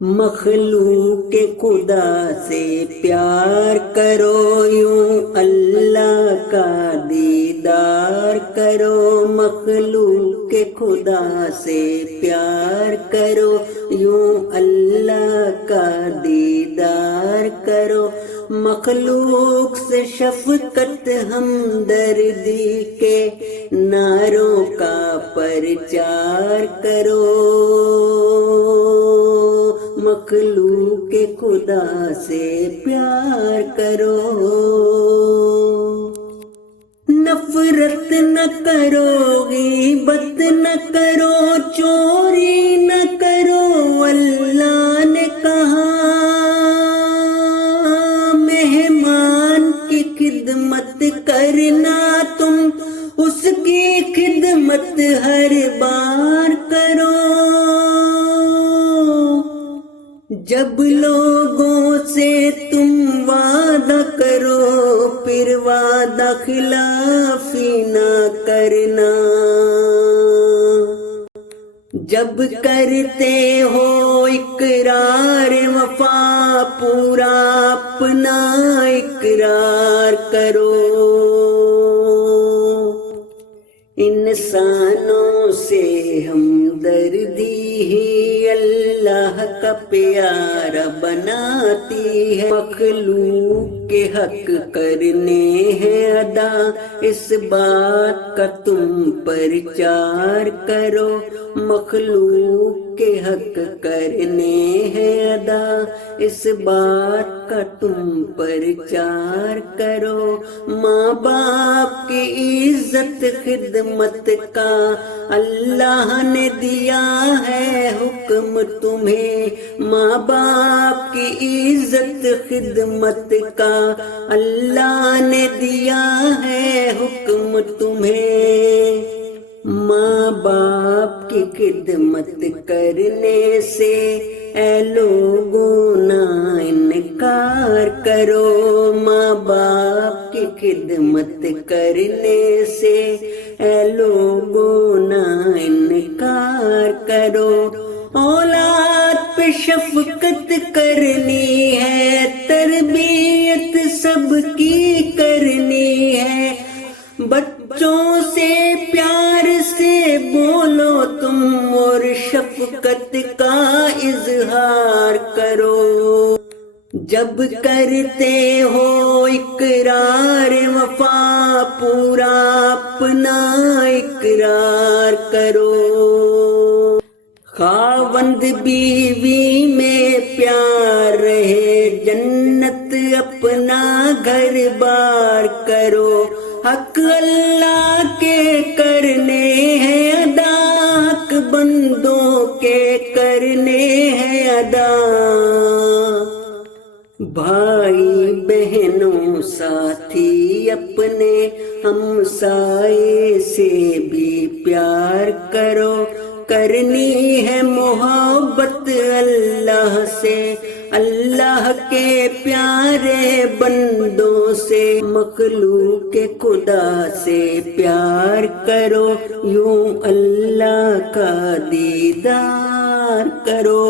مخلوق خدا سے پیار کرو، یوں اللہ کا دیدار کرو۔ مخلوق خدا سے پیار کرو، یوں اللہ کا دیدار کرو۔ مخلوق سے شفقت ہمدردی کے نعروں کا پرچار کرو۔ مخلوق خدا سے پیار کرو۔ نفرت نہ کرو، غیبت نہ کرو، چوری نہ کرو۔ اللہ نے کہا مہمان کی خدمت کرنا، تم اس کی خدمت ہر بار کرو۔ جب لوگوں سے تم وعدہ کرو، پھر وعدہ خلافی نہ کرنا۔ جب کرتے ہو اقرار وفا، پورا اپنا اقرار کرو۔ انسانوں سے ہمدردی ہی اللہ کا پیارا بناتی ہے۔ مخلوق کے حق کرنے ہیں ادا، اس بات کا تم پرچار کرو۔ مخلوق کے حق کرنے ہیں ادا، اس بات کا تم پرچار کرو۔ ماں باپ کی عزت خدمت کا اللہ نے دیا ہے حکم تمہیں۔ ماں باپ کی عزت خدمت کا اللہ نے دیا ہے حکم تمہیں۔ ماں باپ کی خدمت کرنے سے اے لوگوں نہ انکار کرو۔ ماں باپ کی خدمت کرنے سے اے لوگوں نہ انکار کرو۔ اولاد پہ شفقت کرنی ہے، تربیت سب کی کرنی ہے۔ بچوں سے پیار سے بولو تم، اور شفقت کا اظہار کرو۔ جب کرتے ہو اقرار وفا، پورا اپنا اقرار کرو۔ خاوند بیوی میں پیار رہے، جنت اپنا گھر بار کرو۔ حق اللہ کے کرنے ہیں ادا، حق بندوں کے کرنے ہیں ادا۔ بھائی بہنوں ساتھی اپنے ہمسائے سے بھی پیار کرو۔ کرنی ہے محبت اللہ سے، اللہ کے پیارے بندوں سے۔ مخلوق خدا سے پیار کرو، یوں اللہ کا دیدار کرو۔